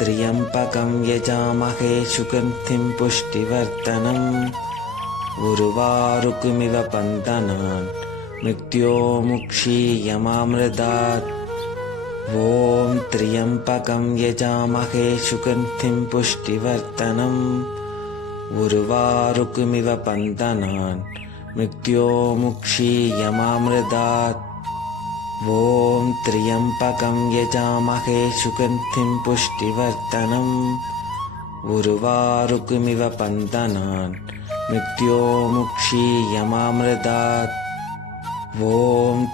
त्र्यम्बकं यजामहे सुगन्धिं पुष्टिवर्धनम् उर्वारुकमिव बन्धनान् मृत्योर्मुक्षीयमामृतात्। ॐ त्र्यम्बकं यजामहे सुगन्धिं पुष्टिवर्धनम् उर्वारुकमिव बन्धनान् मृत्योर्मुक्षीयमामृतात्। ॐ त्र्यम्बकं यजामहे सुगन्धिं पुष्टिवर्धनम् उर्वारुकमिव बन्धनान् मृत्योर्मुक्षीयमामृतात्। ॐ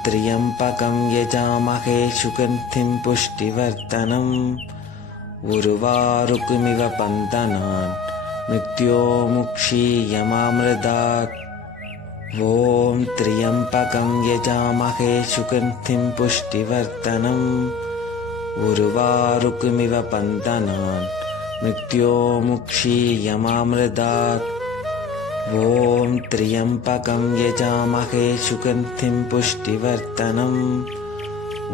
त्र्यम्बकं यजामहे सुगन्धिं पुष्टिवर्धनम् उर्वारुकमिव बन्धनान् मृत्योर्मुक्षीयमामृतात्। ॐ त्र्यम्बकं यजामहे सुगन्धिं पुष्टिवर्धनम् उर्वारुकमिव बन्धनान् मृत्योर्मुक्षीयमामृतात्। ॐ त्र्यम्बकं यजामहे सुगन्धिं पुष्टिवर्धनम्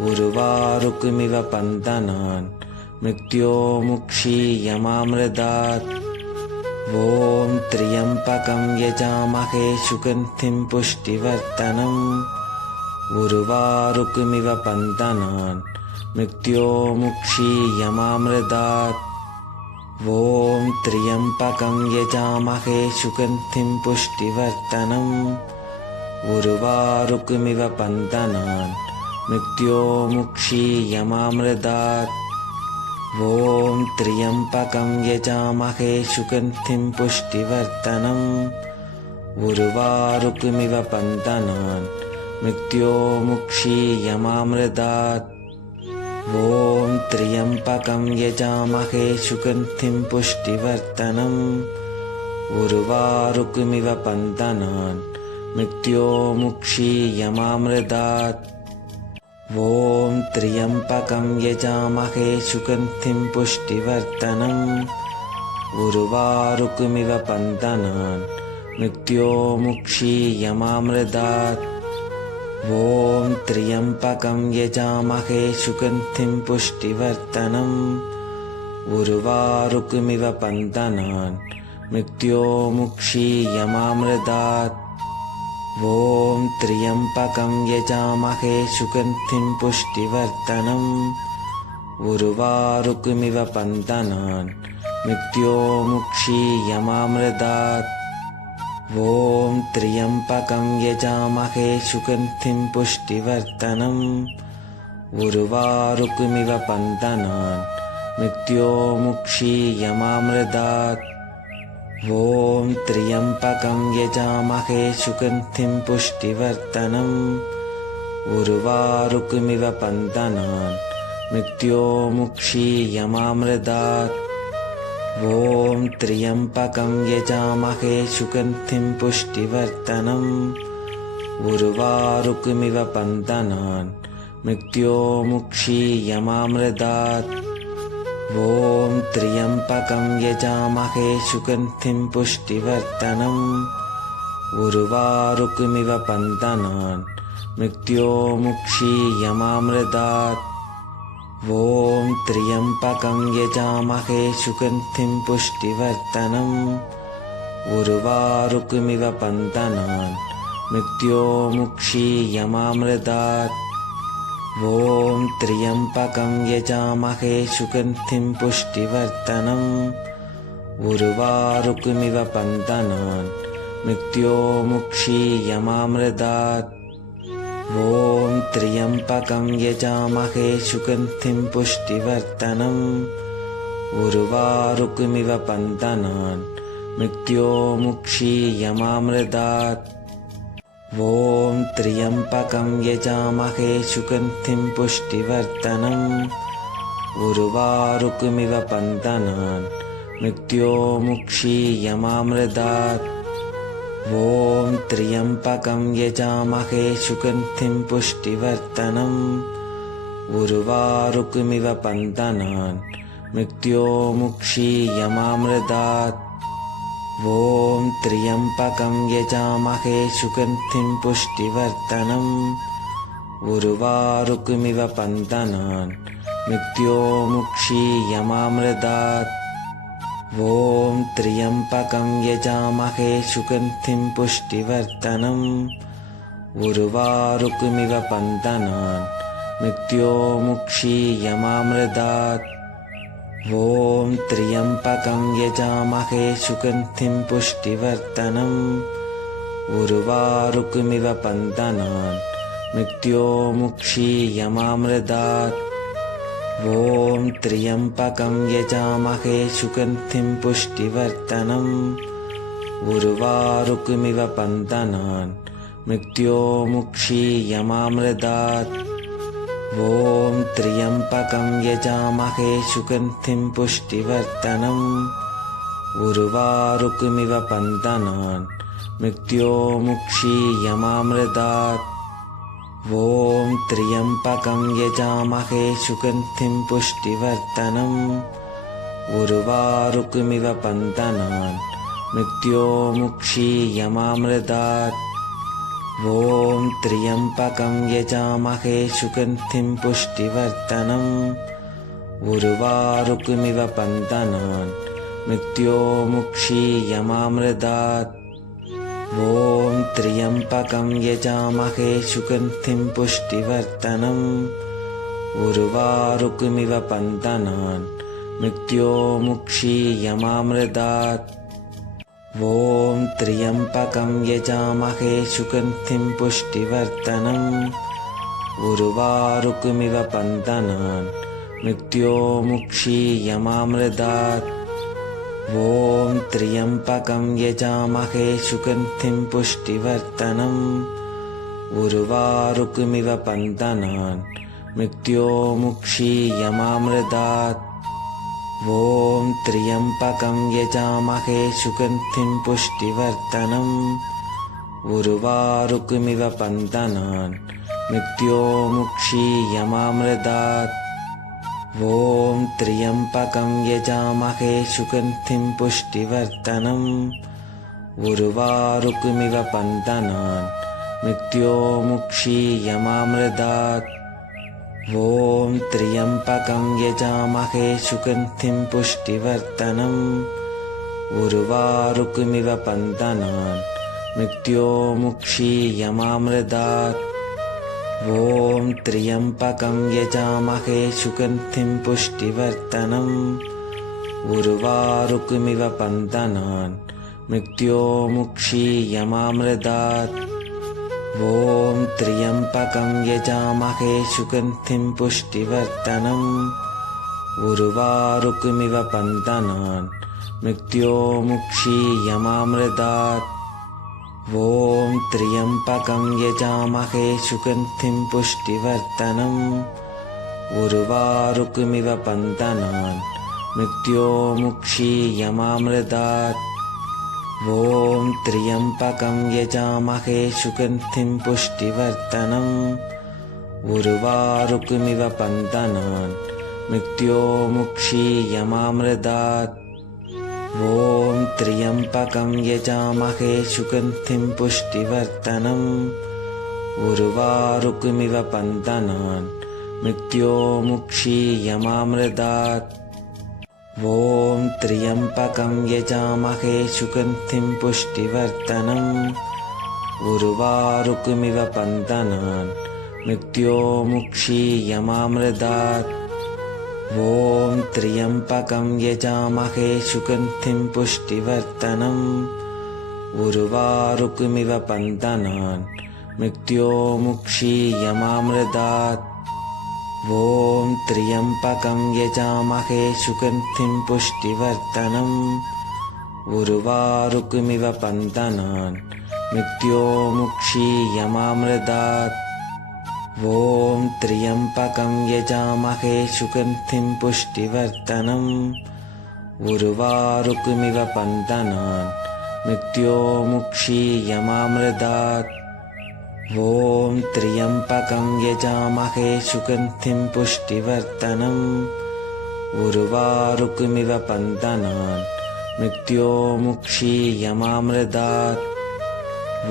उर्वारुकमिव बन्धनान् मृत्योर्मुक्षीयमामृतात्। ॐ त्र्यम्बकं यजामहे सुगन्धिं पुष्टिवर्धनम् उर्वारुकमिव बन्धनान् मृत्योर्मुक्षीयमामृतात्। ॐ त्र्यम्बकं यजामहे सुगन्धिं पुष्टिवर्धनम् उर्वारुकमिव बन्धनान् मृत्योर्मुक्षीयमामृतात्। ॐ त्र्यम्बकं यजामहे सुगन्धिं पुष्टिवर्धनम् उर्वारुकमिव बन्धनान् मृत्योर्मुक्षीयमामृतात्। ॐ त्र्यम्बकं यजामहे सुगन्धिं पुष्टिवर्धनम् उर्वारुकमिव बन्धनान् मृत्योर्मुक्षीयमामृतात्। ॐ त्र्यम्बकं यजामहे सुगन्धिं पुष्टिवर्धनम् उर्वारुकमिव बन्धनान् मृत्योर्मुक्षीयमामृतात्। ॐ त्र्यम्बकं यजामहे सुगन्धिं पुष्टिवर्धनम् उर्वारुकमिव बन्धनान् मृत्योर्मुक्षीयमामृतात्। ॐ त्र्यम्बकं यजामहे सुगन्धिं पुष्टिवर्धनम् उर्वारुकमिव बन्धनान् मृत्योर्मुक्षीयमामृतात्। ॐ त्र्यम्बकं यजामहे सुगन्धिं पुष्टिवर्धनम् उर्वारुकमिव बन्धनान् मृत्योर्मुक्षीयमामृतात्। ॐ त्र्यम्बकं यजामहे सुगन्धिं पुष्टिवर्धनम् उर्वारुकमिव बन्धनान् मृत्योर्मुक्षीयमामृतात्। ॐ त्र्यम्बकं यजामहे सुगन्धिं पुष्टिवर्धनम् उर्वारुकमिव बन्धनान् मृत्योर्मुक्षीयमामृतात्। ॐ त्र्यम्बकं यजामहे सुगन्धिं पुष्टिवर्धनम् उर्वारुकमिव बन्धनान् मृत्योर्मुक्षीयमामृतात्। ॐ त्र्यम्बकं यजामहे सुगन्धिं पुष्टिवर्धनम् उर्वारुकमिव बन्धनान् मृत्योर्मुक्षीयमामृतात्। ॐ त्र्यम्बकं यजामहे सुगन्धिं पुष्टिवर्धनम् उर्वारुकमिव बन्धनान् मृत्योर्मुक्षीयमामृतात्। ॐ त्र्यम्बकं यजामहे सुगन्धिं पुष्टिवर्धनम् उर्वारुकमिव बन्धनान् मृत्योर्मुक्षीयमामृतात्। ॐ त्र्यम्बकं यजामहे सुगन्धिं पुष्टिवर्धनम् उर्वारुकमिव बन्धनान् मृत्योर्मुक्षीयमामृतात्। ॐ त्र्यम्बकं यजामहे सुगन्धिं पुष्टिवर्धनम् उर्वारुकमिव बन्धनान् मृत्योर्मुक्षीयमामृतात्। ॐ त्र्यम्बकं यजामहे सुगन्धिं पुष्टिवर्धनम् उर्वारुकमिव बन्धनान् मृत्योर्मुक्षीयमामृतात्। ॐ त्र्यम्बकं यजामहे सुगन्धिं पुष्टिवर्धनम् उर्वारुकमिव बन्धनान् मृत्योर्मुक्षीयमामृतात्। ॐ त्र्यम्बकं यजामहे सुगन्धिं पुष्टिवर्धनम् उर्वारुकमिव बन्धनान् मृत्योर्मुक्षीयमामृतात्। ॐ त्र्यम्बकं यजामहे सुगन्धिं पुष्टिवर्धनम् उर्वारुकमिव बन्धनान् मृत्योर्मुक्षीयमामृतात्। ॐ त्र्यम्बकं यजामहे सुगन्धिं पुष्टिवर्धनम् उर्वारुकमिव बन्धनान् मृत्योर्मुक्षीयमामृतात्। ॐ त्र्यम्बकं यजामहे सुगन्धिं पुष्टिवर्धनम् उर्वारुकमिव बन्धनान् मृत्योर्मुक्षीयमामृतात्। ॐ त्र्यम्बकं यजामहे सुगन्धिं पुष्टिवर्धनम् उर्वारुकमिव बन्धनान् मृत्योर्मुक्षीयमामृतात्। ॐ त्र्यम्बकं यजामहे सुगन्धिं पुष्टिवर्धनम् उर्वारुकमिव बन्धनान् मृत्योर्मुक्षीयमामृतात्। ॐ त्र्यम्बकं यजामहे सुगन्धिं पुष्टिवर्धनम् उर्वारुकमिव बन्धनान् मृत्योर्मुक्षीयमामृतात्। ॐ त्र्यम्बकं यजामहे सुगन्धिं पुष्टिवर्धनम् उर्वारुकमिव बन्धनान् मृत्योर्मुक्षीयमामृतात्। ॐ त्र्यम्बकं यजामहे सुगन्धिं पुष्टिवर्धनम् उर्वारुकमिव बन्धनान् मृत्योर्मुक्षीयमामृतात्। ॐ त्र्यम्बकं यजामहे सुगन्धिं पुष्टिवर्धनम् उर्वारुकमिव बन्धनान् मृत्योर्मुक्षीयमामृतात्। ॐ त्र्यम्बकं यजामहे सुगन्धिं पुष्टिवर्धनम् उर्वारुकमिव बन्धनान् मृत्योर्मुक्षीयमामृतात्। ॐ त्र्यम्बकं यजामहे सुगन्धिं पुष्टिवर्धनम् उर्वारुकमिव बन्धनान् मृत्योर्मुक्षीयमामृतात्। ॐ त्र्यम्बकं यजामहे सुगन्धिं पुष्टिवर्धनम् उर्वारुकमिव बन्धनान् मृत्योर्मुक्षीयमामृतात्। ॐ त्र्यम्बकं यजामहे सुगन्धिं पुष्टिवर्धनम् उर्वारुकमिव बन्धनान् मृत्योर्मुक्षीयमामृतात्। ॐ त्र्यम्बकं यजामहे सुगन्धिं पुष्टिवर्धनम् उर्वारुकमिव बन्धनान् मृत्योर्मुक्षीयमामृतात्। ॐ त्र्यम्बकं यजामहे सुगन्धिं पुष्टिवर्धनम् उर्वारुकमिव बन्धनान् मृत्योर्मुक्षीयमामृतात्। ॐ त्र्यम्बकं यजामहे सुगन्धिं पुष्टिवर्धनम् उर्वारुकमिव बन्धनान् मृत्योर्मुक्षीयमामृतात्। ॐ त्र्यम्बकं यजामहे सुगन्धिं पुष्टिवर्धनम् उर्वारुकमिव बन्धनान् मृत्योर्मुक्षीयमामृतात्। ॐ त्र्यम्बकं यजामहे सुगन्धिं पुष्टिवर्धनम् उर्वारुकमिव बन्धनान् मृत्योर्मुक्षीयमामृतात्। ॐ त्र्यम्बकं यजामहे सुगन्धिं पुष्टिवर्धनम् उर्वारुकमिव बन्धनान् मृत्योर्मुक्षीयमामृतात्। ॐ त्र्यम्बकं यजामहे सुगन्धिं पुष्टिवर्धनम् उर्वारुकमिव बन्धनान् मृत्योर्मुक्षीयमामृतात्। ॐ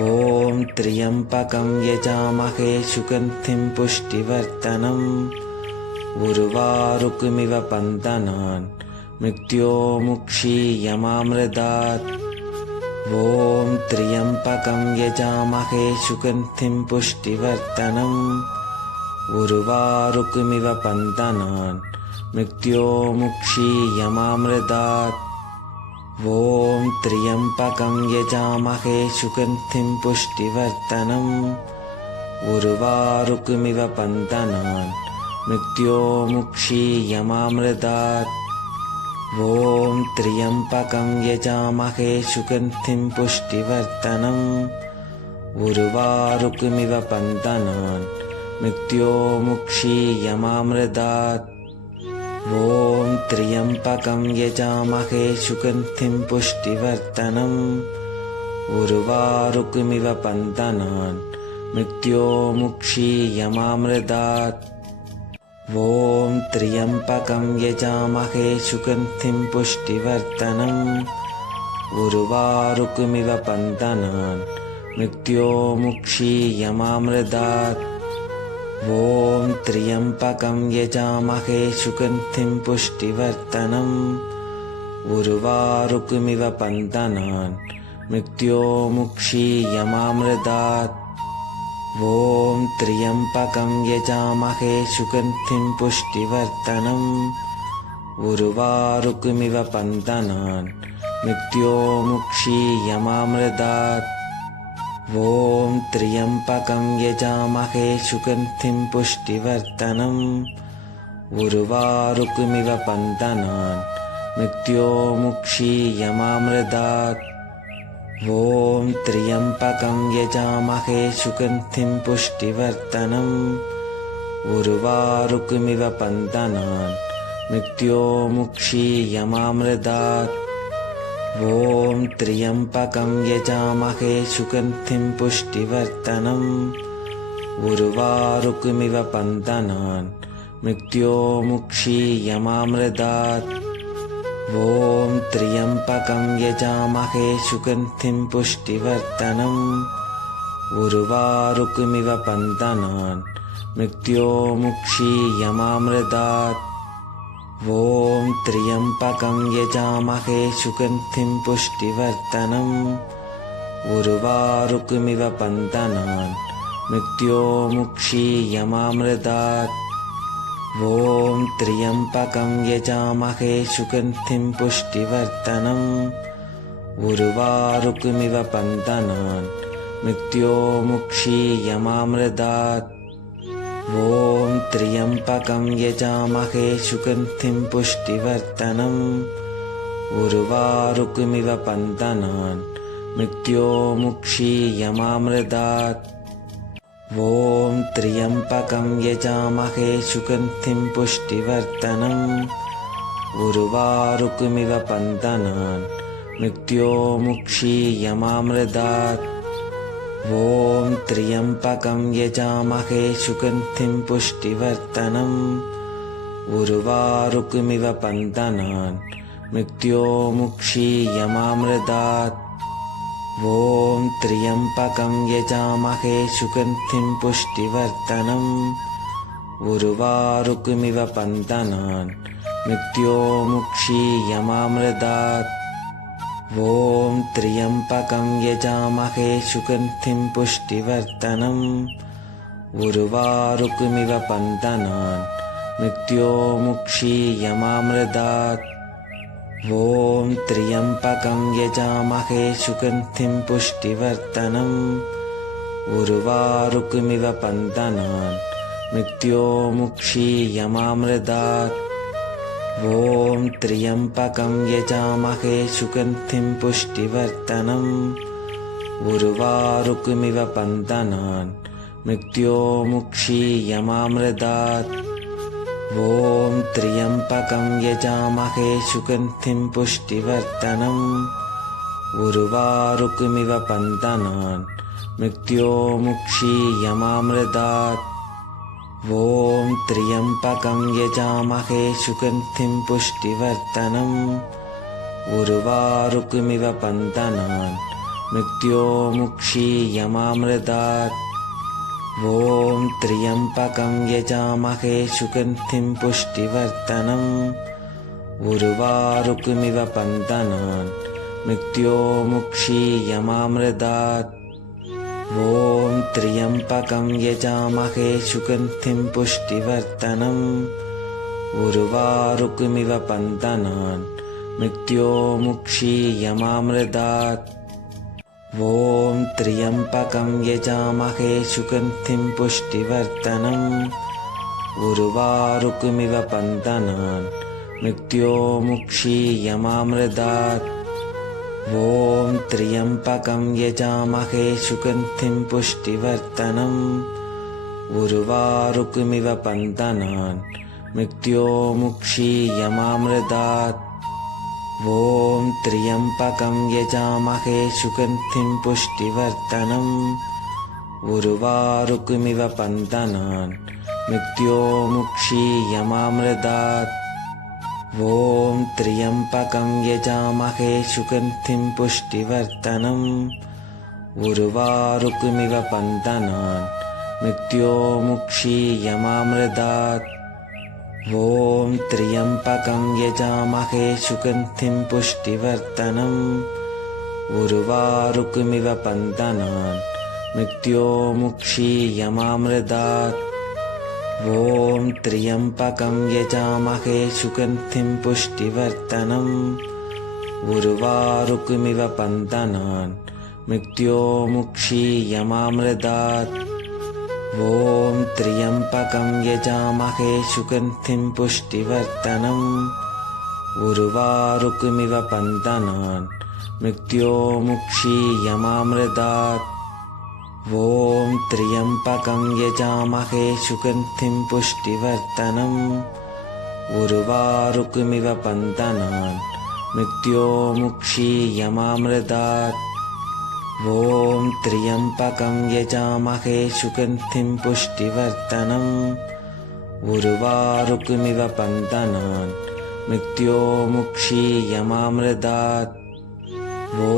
त्र्यम्बकं यजामहे सुगन्धिं पुष्टिवर्धनम् उर्वारुकमिव बन्धनान् मृत्योर्मुक्षीयमामृतात् ॐ त्र्यम्बकं यजामहे सुगन्धिं पुष्टिवर्धनम् उर्वारुकमिव बन्धनान् मृत्योर्मुक्षीयमामृतात् ॐ त्र्यम्बकं यजामहे सुगन्धिं पुष्टिवर्धनम् उर्वारुकमिव बन्धनान् मृत्योर्मुक्षीयमामृतात् ॐ त्र्यम्बकं यजामहे सुगन्धिं पुष्टिवर्धनम् उर्वारुकमिव बन्धनान् मृत्योर्मुक्षीयमामृतात् ॐ त्र्यम्बकं यजामहे सुगन्धिं पुष्टिवर्धनम् उर्वारुकमिव बन्धनान् मृत्योर्मुक्षीयमामृतात् ॐ त्र्यम्बकं यजामहे सुगन्धिं पुष्टिवर्धनम् उर्वारुकमिव बन्धनान् मृत्योर्मुक्षीयमामृतात् ॐ त्र्यम्बकं यजामहे सुगन्धिं पुष्टिवर्धनम् उर्वारुकमिव बन्धनान् मृत्योर्मुक्षीयमामृतात् ॐ त्र्यम्बकं यजामहे सुगन्धिं पुष्टिवर्धनम् उर्वारुकमिव बन्धनान् मृत्योर्मुक्षीयमामृतात् ॐ त्र्यम्बकं यजामहे सुगन्धिं पुष्टिवर्धनम् उर्वारुकमिव बन्धनान् मृत्योर्मुक्षीयमामृतात् ॐ त्र्यम्बकं यजामहे सुगन्धिं पुष्टिवर्धनम् उर्वारुकमिव बन्धनान् मृत्योर्मुक्षीयमामृतात् ॐ त्र्यम्बकं यजामहे सुगन्धिं पुष्टिवर्धनम् उर्वारुकमिव बन्धनान् मृत्योर्मुक्षीयमामृतात् ॐ त्र्यम्बकं यजामहे सुगन्धिं पुष्टिवर्धनम् उर्वारुकमिव बन्धनान् मृत्योर्मुक्षीयमामृतात् ॐ त्र्यम्बकं यजामहे सुगन्धिं पुष्टिवर्धनम् उर्वारुकमिव बन्धनान् मृत्योर्मुक्षीयमामृतात् ॐ त्र्यम्बकं यजामहे सुगन्धिं पुष्टिवर्धनम् उर्वारुकमिव बन्धनान् मृत्योर्मुक्षीयमामृतात् ॐ त्र्यम्बकं यजामहे सुगन्धिं पुष्टिवर्धनम् उर्वारुकमिव बन्धनान् मृत्योर्मुक्षीयमामृतात् ॐ त्र्यम्बकं यजामहे सुगन्धिं पुष्टिवर्धनम् उर्वारुकमिव बन्धनान् मृत्योर्मुक्षीयमामृतात् ॐ त्र्यम्बकं यजामहे सुगन्धिं पुष्टिवर्धनम् उर्वारुकमिव बन्धनान् मृत्योर्मुक्षीयमामृतात् ॐ त्र्यम्बकं यजामहे सुगन्धिं पुष्टिवर्धनम् उर्वारुकमिव बन्धनान् मृत्योर्मुक्षीयमामृतात् ॐ त्र्यम्बकं यजामहे सुगन्धिं पुष्टिवर्धनम् उर्वारुकमिव बन्धनान् मृत्योर्मुक्षीयमामृतात् ॐ त्र्यम्बकं यजामहे सुगन्धिं पुष्टिवर्धनम् उर्वारुकमिव बन्धनान् मृत्योर्मुक्षीयमामृतात् ॐ त्र्यम्बकं यजामहे सुगन्धिं पुष्टिवर्धनम् उर्वारुकमिव बन्धनान् मृत्योर्मुक्षीयमामृतात् ॐ त्र्यम्बकं यजामहे सुगन्धिं पुष्टिवर्धनम् उर्वारुकमिव बन्धनान् मृत्योर्मुक्षीयमामृतात् ॐ त्र्यम्बकं यजामहे सुगन्धिं पुष्टिवर्धनम् उर्वारुकमिव बन्धनान् मृत्योर्मुक्षीयमामृतात् ॐ त्र्यम्बकं यजामहे सुगन्धिं पुष्टिवर्धनम् उर्वारुकमिव बन्धनान् मृत्योर्मुक्षीयमामृतात् ॐ त्र्यम्बकं यजामहे सुगन्धिं पुष्टिवर्धनम् उर्वारुकमिव बन्धनान् मृत्योर्मुक्षीयमामृतात् ॐ त्र्यम्बकं यजामहे सुगन्धिं पुष्टिवर्धनम् उर्वारुकमिव बन्धनान् मृत्योर्मुक्षीयमामृतात् ॐ त्र्यम्बकं यजामहे सुगन्धिं पुष्टिवर्धनम् उर्वारुकमिव बन्धनान् मृत्योर्मुक्षीयमामृतात् ॐ त्र्यम्बकं यजामहे सुगन्धिं पुष्टिवर्धनम् उर्वारुकमिव बन्धनान् मृत्योर्मुक्षीयमामृतात् ॐ त्र्यम्बकं यजामहे सुगन्धिं पुष्टिवर्धनम् उर्वारुकमिव बन्धनान् मृत्योर्मुक्षीयमामृतात् ॐ त्र्यम्बकं यजामहे सुगन्धिं पुष्टिवर्धनम् उर्वारुकमिव बन्धनान् मृत्योर्मुक्षीयमामृतात् ॐ त्र्यम्बकं यजामहे सुगन्धिं पुष्टिवर्धनम् उर्वारुकमिव बन्धनान् मृत्योर्मुक्षीयमामृतात् ॐ त्र्यम्बकं यजामहे सुगन्धिं पुष्टिवर्धनम् उर्वारुकमिव बन्धनान् मृत्योर्मुक्षीयमामृतात् ॐ त्र्यम्बकं यजामहे सुगन्धिं पुष्टिवर्धनम् उर्वारुकमिव बन्धनान् मृत्योर्मुक्षीयमामृतात् ॐ त्र्यम्बकं यजामहे सुगन्धिं पुष्टिवर्धनम् उर्वारुकमिव बन्धनान् मृत्योर्मुक्षीयमामृतात् ॐ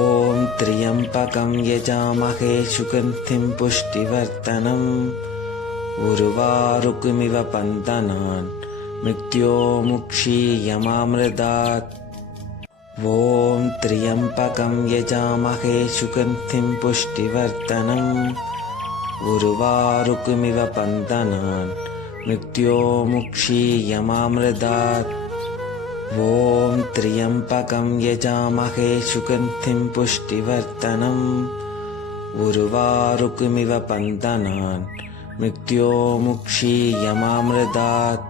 त्र्यम्बकं यजामहे सुगन्धिं पुष्टिवर्धनम् उर्वारुकमिव बन्धनान् मृत्योर्मुक्षीयमामृतात् ॐ त्र्यम्बकं यजामहे सुगन्धिं पुष्टिवर्धनम् उर्वारुकमिव बन्धनान् मृत्योर्मुक्षीयमामृतात् ॐ त्र्यम्बकं यजामहे सुगन्धिं पुष्टिवर्धनम् उर्वारुकमिव बन्धनान् मृत्योर्मुक्षीयमामृतात्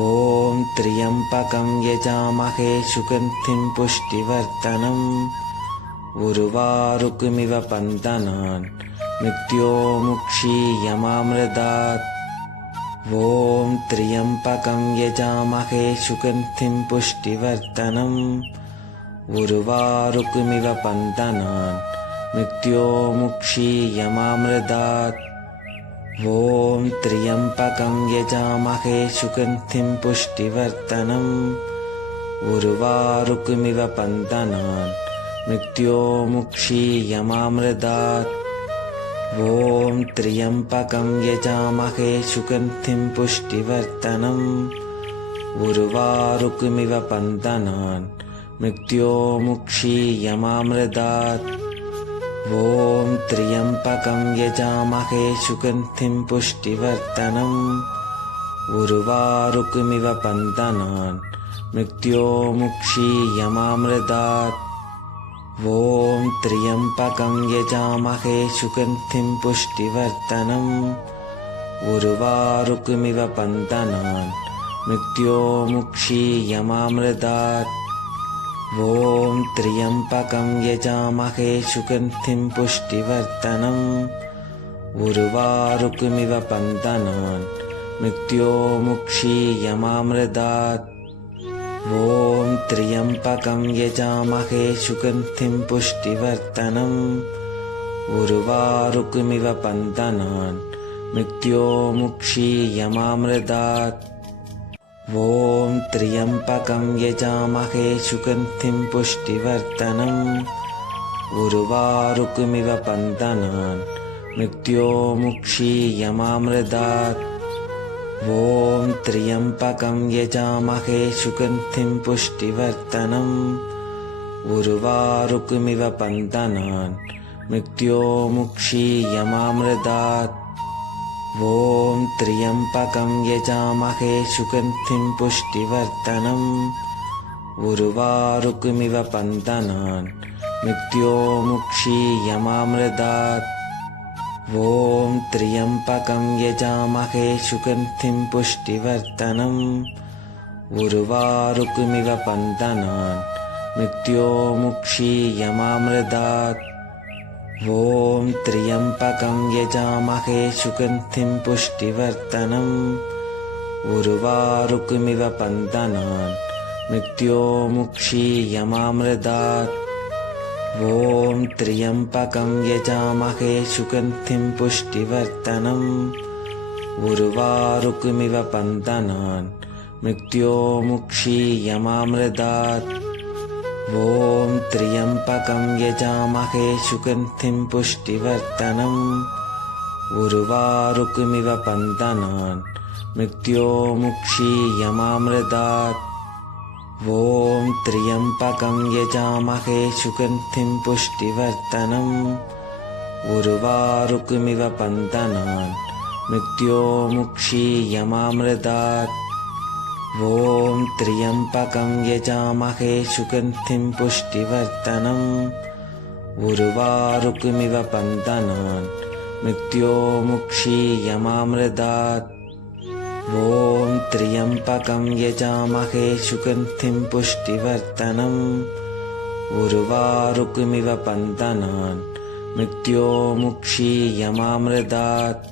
ॐ त्र्यम्बकं यजामहे सुगन्धिं पुष्टिवर्धनम् उर्वारुकमिव बन्धनान् मृत्योर्मुक्षीयमामृतात् ॐ त्र्यम्बकं यजामहे सुगन्धिं पुष्टिवर्धनम् उर्वारुकमिव बन्धनान् मृत्योर्मुक्षीयमामृतात् ॐ त्र्यम्बकं यजामहे सुगन्धिं पुष्टिवर्धनम् उर्वारुकमिव बन्धनान् मृत्योर्मुक्षीयमामृतात् ॐ त्र्यम्बकं यजामहे सुगन्धिं पुष्टिवर्धनम् उर्वारुकमिव बन्धनान् मृत्योर्मुक्षीयमामृतात् ॐ त्र्यम्बकं यजामहे सुगन्धिं पुष्टिवर्धनम् उर्वारुकमिव बन्धनान् मृत्योर्मुक्षीयमामृतात् ॐ त्र्यम्बकं यजामहे सुगन्धिं पुष्टिवर्धनम् उर्वारुकमिव बन्धनान् मृत्योर्मुक्षीयमामृतात् ॐ त्र्यम्बकं यजामहे सुगन्धिं पुष्टिवर्धनम् उर्वारुकमिव बन्धनान् मृत्योर्मुक्षीयमामृतात् ॐ त्र्यम्बकं यजामहे सुगन्धिं पुष्टिवर्धनम् उर्वारुकमिव बन्धनान् मृत्योर्मुक्षीयमामृतात् ॐ त्र्यम्बकं यजामहे सुगन्धिं पुष्टिवर्धनम् उर्वारुकमिव बन्धनान् मृत्योमुक्षीयमामृतात् ॐ त्र्यम्बकं यजामहे सुगन्धिं पुष्टिवर्धनम् उर्वारुकमिव बन्धनान् मृत्योमुक्षीयमामृतात् ॐ त्र्यम्बकं यजामहे सुगन्धिं पुष्टिवर्धनम् उर्वारुकमिव बन्धनान् मृत्योमुक्षीयमामृतात् ॐ त्र्यम्बकं यजामहे सुगन्धिं पुष्टिवर्धनम् उर्वारुकमिव बन्धनान् मृत्योमुक्षीयमामृतात् ॐ त्र्यम्बकं यजामहे सुगन्धिं पुष्टिवर्धनम् उर्वारुकमिव बन्धनान् मृत्योमुक्षीयमामृतात् ॐ त्र्यम्बकं यजामहे सुगन्धिं पुष्टिवर्धनम् उर्वारुकमिव बन्धनान् मृत्योमुक्षीयमामृतात् ॐ त्र्यम्बकं यजामहे सुगन्धिं पुष्टिवर्धनम् उर्वारुकमिव बन्धनान् मृत्योमुक्षीयमामृतात् ॐ त्र्यम्बकं यजामहे सुगन्धिं पुष्टिवर्धनम् उर्वारुकमिव बन्धनान् मृत्योमुक्षीयमामृतात् ॐ त्र्यम्बकं यजामहे सुगन्धिं पुष्टिवर्धनम् उर्वारुकमिव बन्धनान् मृत्योमुक्षीयमामृतात् ॐ त्र्यम्बकं यजामहे सुगन्धिं पुष्टिवर्धनम् उर्वारुकमिव बन्धनान् मृत्योमुक्षीयमामृतात्